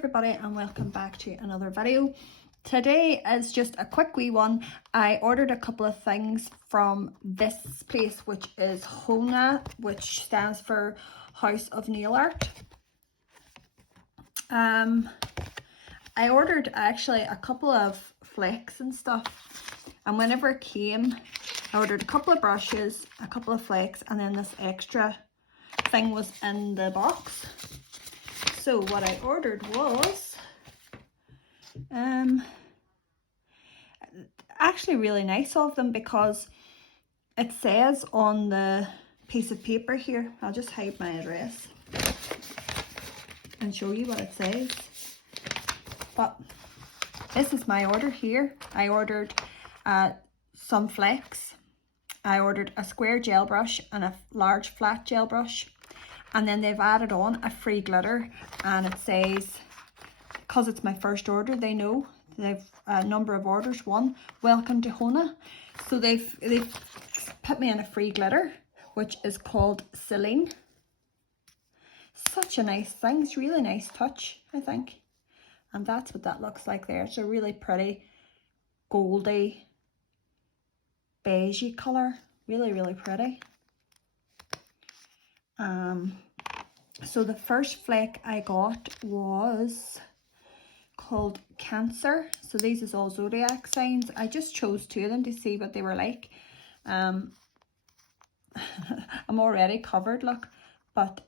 everybody, and welcome back to another video. Today is just a quick wee one. I ordered a couple of things from this place, which is HONA, which stands for House of Nail Art. I ordered actually a couple of flakes and stuff, and whenever it came, I ordered a couple of brushes, a couple of flakes, and then this extra thing was in the box. So what I ordered was actually really nice of them, because it says on the piece of paper here, I'll just hide my address and show you what it says. But this is my order here. I ordered some flakes. I ordered a square gel brush and a large flat gel brush. And then they've added on a free glitter, and it says, because it's my first order, they know they've a number of orders. One, welcome to HONA. So they've put me in a free glitter, which is called Celine. Such a nice thing. It's a really nice touch, I think. And that's what that looks like there. It's a really pretty goldy beigey colour. Really, really pretty. So the first flake I got was called Cancer. So these is all zodiac signs. I just chose two of them to see what they were like. I'm already covered, look, but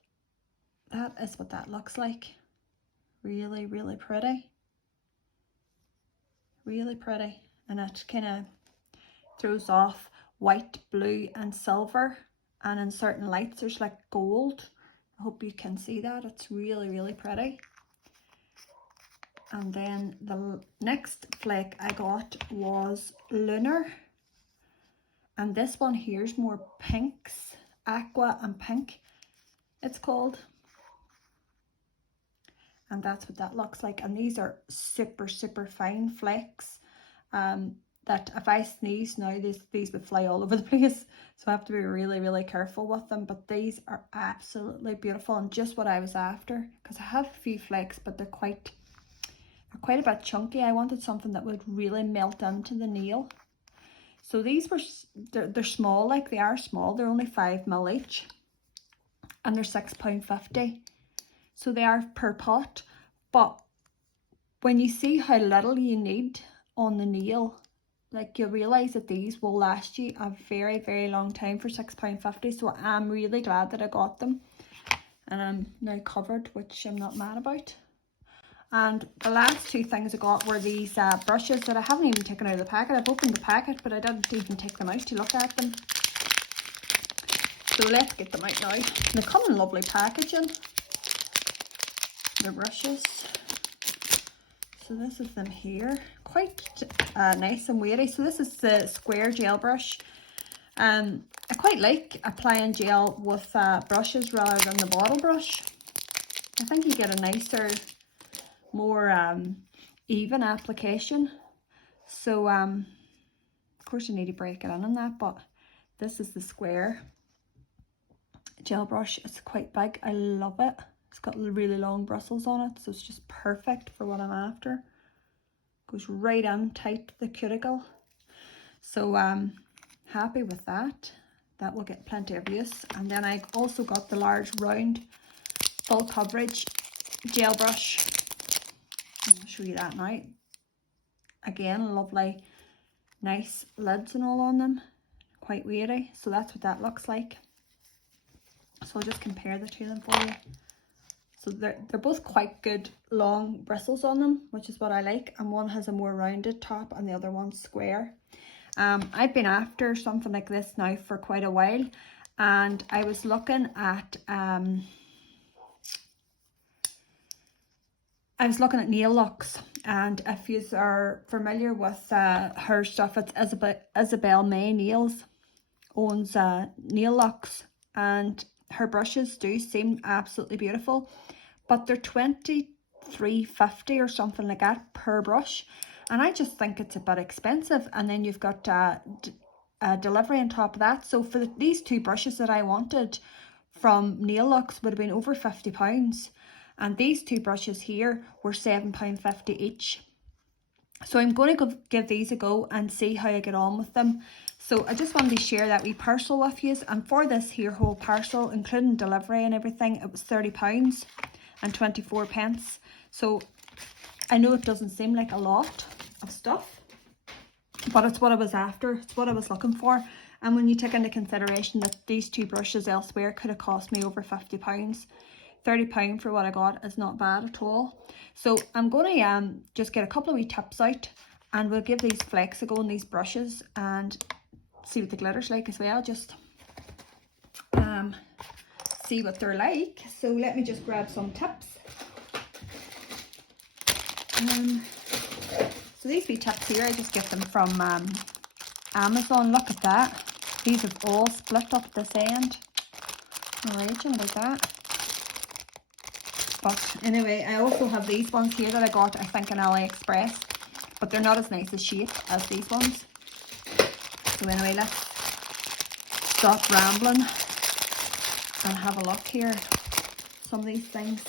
that is what that looks like. Really, really pretty. Really pretty. And it kind of throws off white, blue and silver. And in certain lights there's like gold. I hope you can see that. It's really, really pretty. And then the next flake I got was Lunar. And this one here is more pinks, aqua and pink it's called. And that's what that looks like. And these are super, super fine flakes. That if I sneeze now, these would fly all over the place. So I have to be really, really careful with them. But these are absolutely beautiful and just what I was after. Because I have a few flakes, but they're quite a bit chunky. I wanted something that would really melt into the nail. So these were, they're small, like they are small. They're only 5ml each. And they're £6.50. So they are per pot. But when you see how little you need on the nail, like you'll realise that these will last you a very, very long time for £6.50. So I'm really glad that I got them. And I'm now covered, which I'm not mad about. And the last two things I got were these brushes that I haven't even taken out of the packet. I've opened the packet, but I didn't even take them out to look at them. So let's get them out now. They come in lovely packaging. The brushes. So this is them here. Quite nice and weighty. So this is the square gel brush. I quite like applying gel with brushes rather than the bottle brush. I think you get a nicer, more even application. So of course you need to break it in that, but this is the square gel brush. It's quite big. I love it. It's got really long bristles on it, so it's just perfect for what I'm after. Goes right in tight to the cuticle. So happy with that. That will get plenty of use. And then I also got the large round full coverage gel brush. I'll show you that now. Again, lovely, nice lids and all on them. Quite weighty. So that's what that looks like. So I'll just compare the two of them for you. So they're both quite good long bristles on them, which is what I like. And one has a more rounded top and the other one's square. I've been after something like this now for quite a while. And I was looking at Nail Lux. And if you are familiar with her stuff, it's Isabel May Nails owns Nail Lux. And her brushes do seem absolutely beautiful, but they're $23.50 or something like that per brush, and I just think it's a bit expensive. And then you've got delivery on top of that. So for these two brushes that I wanted from Nail Lux would have been over £50. and these two brushes here were £7.50 each. So I'm going to give these a go and see how I get on with them. So I just wanted to share that wee parcel with you, and for this here whole parcel, including delivery and everything, it was £30 and 24 pence. So I know it doesn't seem like a lot of stuff, but it's what I was after, it's what I was looking for. And when you take into consideration that these two brushes elsewhere could have cost me over £50, £30 for what I got is not bad at all. So I'm going to just get a couple of wee tips out, and we'll give these Flakes a go on these brushes and see what the glitter's like as well. Just see what they're like. So let me just grab some tips. So these wee tips here, I just get them from Amazon. Look at that. These have all split up this end. I'm raging about that. But anyway, I also have these ones here that I got, I think, in AliExpress. But they're not as nice a shape as these ones. So anyway, let's stop rambling and have a look here. Some of these things.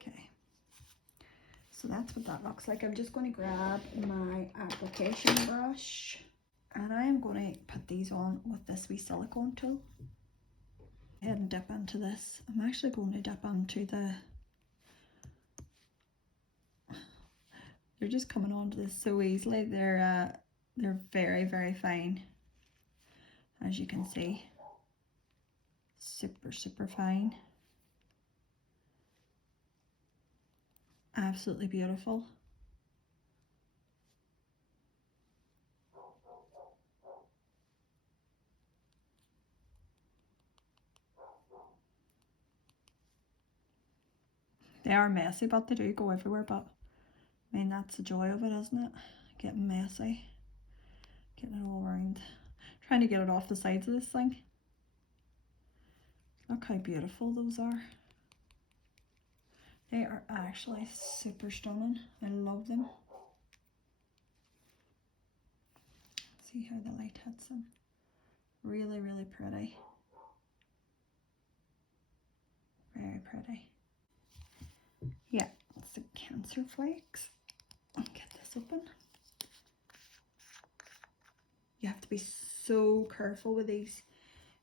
Okay. So that's what that looks like. I'm just going to grab my application brush, and I'm going to put these on with this wee silicone tool. Go ahead and dip into this. I'm actually going to dip into the... They're just coming onto this so easily. They're very, very fine, as you can see. Super, super fine. Absolutely beautiful. They are messy, but they do go everywhere. But I mean, that's the joy of it, isn't it? Getting messy, getting it all around, trying to get it off the sides of this thing. Look how beautiful those are. They are actually super stunning. I love them. See how the light hits them. Really, really pretty. Very pretty. Yeah, it's the Cancer Flakes. I'll get this open. You have to be so careful with these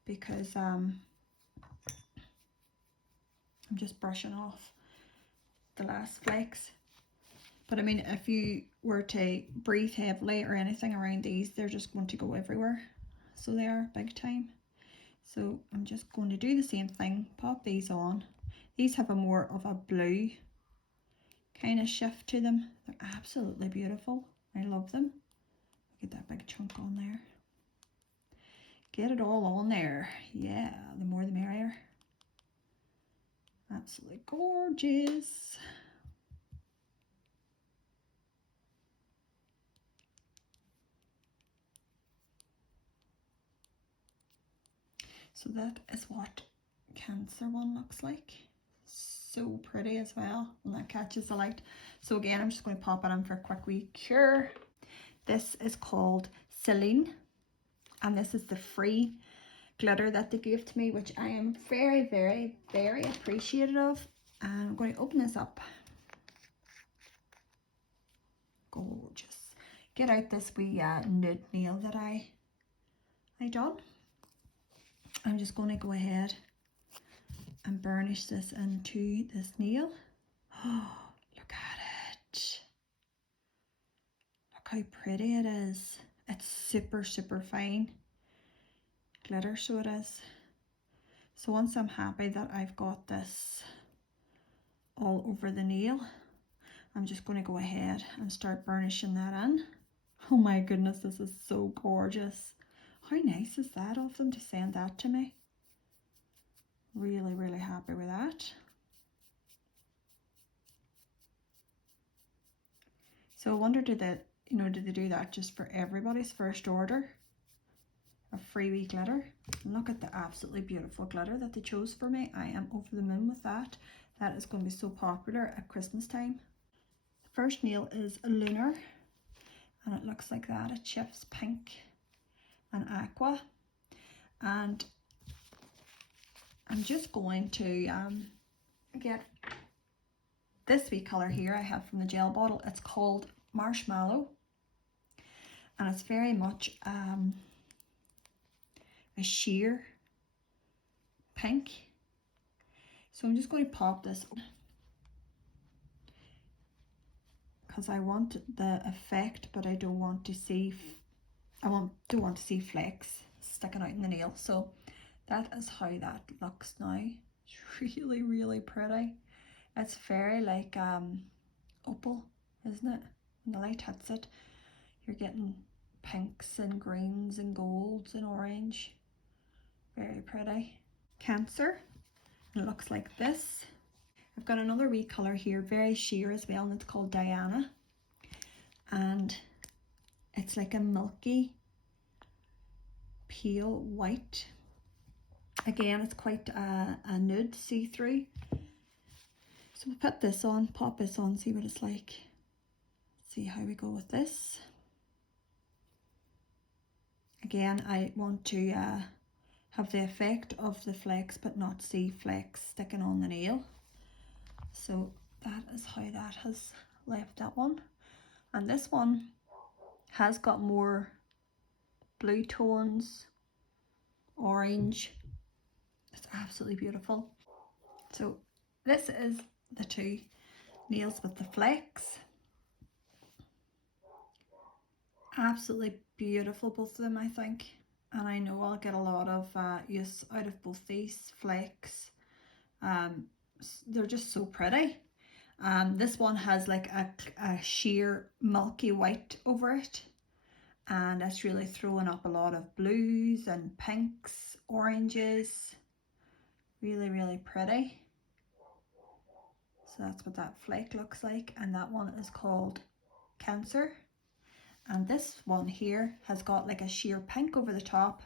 because I'm just brushing off the last flakes. But I mean, if you were to breathe heavily or anything around these, they're just going to go everywhere. So they are big time. So I'm just going to do the same thing, pop these on. These have a more of a blue kind of shift to them. They're absolutely beautiful. I love them. Get that big chunk on there. Get it all on there. Yeah, the more the merrier. Absolutely gorgeous. So that is what Cancer one looks like. So pretty as well, and that catches the light. So again, I'm just going to pop it in for a quick wee cure. This is called Celine, and this is the free glitter that they gave to me, which I am very, very, very appreciative of. And I'm going to open this up. Gorgeous. Get out this wee nude nail that I done. I'm just going to go ahead and burnish this into this nail. Oh, look at it. Look how pretty it is. It's super, super fine glitter, so it is. So once I'm happy that I've got this all over the nail, I'm just going to go ahead and start burnishing that in. Oh my goodness, this is so gorgeous. How nice is that of them to send that to me? Really, really happy with that. So I wonder, did they do that just for everybody's first order of freebie glitter? And look at the absolutely beautiful glitter that they chose for me. I am over the moon with that. That is going to be so popular at Christmas time. The first nail is Lunar, and it looks like that. It shifts pink and aqua, and I'm just going to get this wee colour here I have from the gel bottle. It's called Marshmallow, and it's very much a sheer pink. So I'm just going to pop this because I want the effect, but I don't want to see flakes sticking out in the nail. So that is how that looks now. It's really, really pretty. It's very like opal, isn't it? When the light hits it, you're getting pinks and greens and golds and orange. Very pretty. Cancer. It looks like this. I've got another wee colour here, very sheer as well, and it's called Diana. And it's like a milky pale white. Again, it's quite a nude see-through. So we'll put this on, pop this on, see what it's like. See how we go with this. Again, I want to have the effect of the flakes, but not see flakes sticking on the nail. So that is how that has left that one. And this one has got more blue tones, orange. It's absolutely beautiful. So this is the two nails with the flakes. Absolutely beautiful, both of them, I think. And I know I'll get a lot of use out of both these flakes. They're just so pretty. This one has like a sheer milky white over it, and it's really throwing up a lot of blues and pinks, oranges. Really, really pretty. So that's what that flake looks like, and that one is called Cancer. And this one here has got like a sheer pink over the top,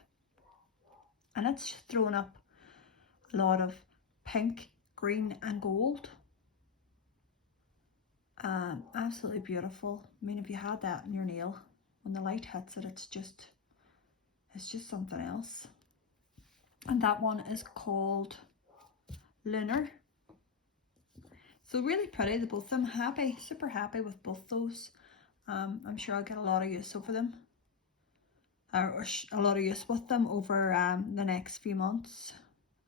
and it's throwing up a lot of pink, green and gold. Absolutely beautiful. I mean, if you had that in your nail, when the light hits it, it's just something else. And that one is called Lunar. So really pretty, the both of them. Happy, super happy with both those. I'm sure I'll get a lot of use over them, or a lot of use with them over the next few months,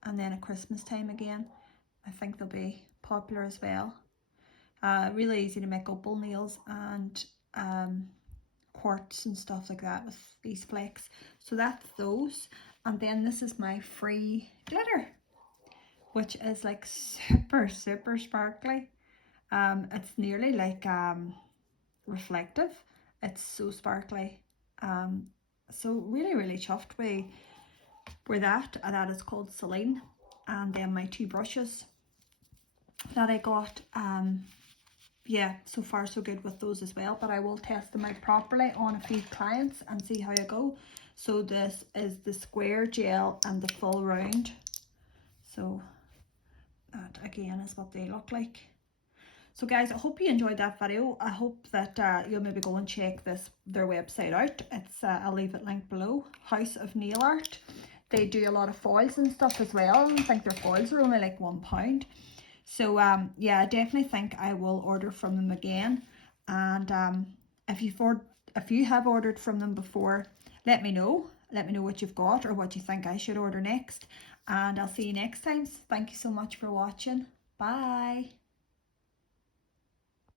and then at Christmas time again, I think they'll be popular as well. Really easy to make opal nails and quartz and stuff like that with these flakes. So that's those, and then this is my free glitter, which is like super, super sparkly. It's nearly like reflective. It's so sparkly. So really, really chuffed with that. And that is called Celine. And then my two brushes that I got. Yeah, so far so good with those as well, but I will test them out properly on a few clients and see how I go. So this is the square gel and the full round. So that again is what they look like. So guys, I hope you enjoyed that video. I hope that you'll maybe go and check their website out. It's I'll leave it linked below. House of Nail Art. They do a lot of foils and stuff as well. I think their foils are only like £1. So yeah, I definitely think I will order from them again. And if you have ordered from them before, let me know. Let me know what you've got or what you think I should order next. And I'll see you next time. Thank you so much for watching. Bye.